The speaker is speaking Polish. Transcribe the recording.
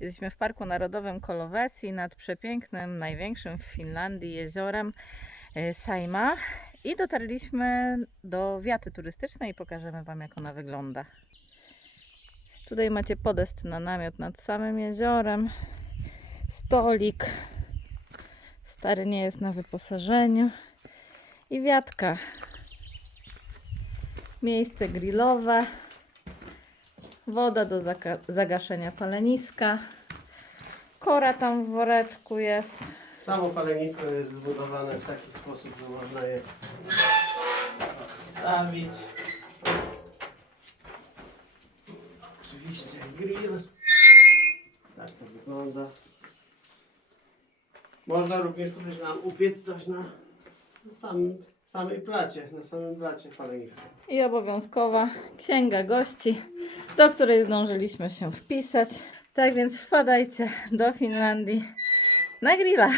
Jesteśmy w Parku Narodowym Kolowesi nad przepięknym, największym w Finlandii jeziorem e, Saima. I dotarliśmy do wiaty turystycznej i pokażemy Wam jak ona wygląda. Tutaj macie podest na namiot nad samym jeziorem, stolik, stary nie jest na wyposażeniu. I wiatka. Miejsce grillowe, woda do zagaszenia paleniska, kora tam w woreczku jest. Samo palenisko jest zbudowane w taki sposób, że można je stawić. Oczywiście grill. Tak to wygląda. Można również tutaj nam upiec coś na samym, samej placie, na samym placie paleniska. I obowiązkowa księga gości, do której zdążyliśmy się wpisać. Tak więc wpadajcie do Finlandii na grilla.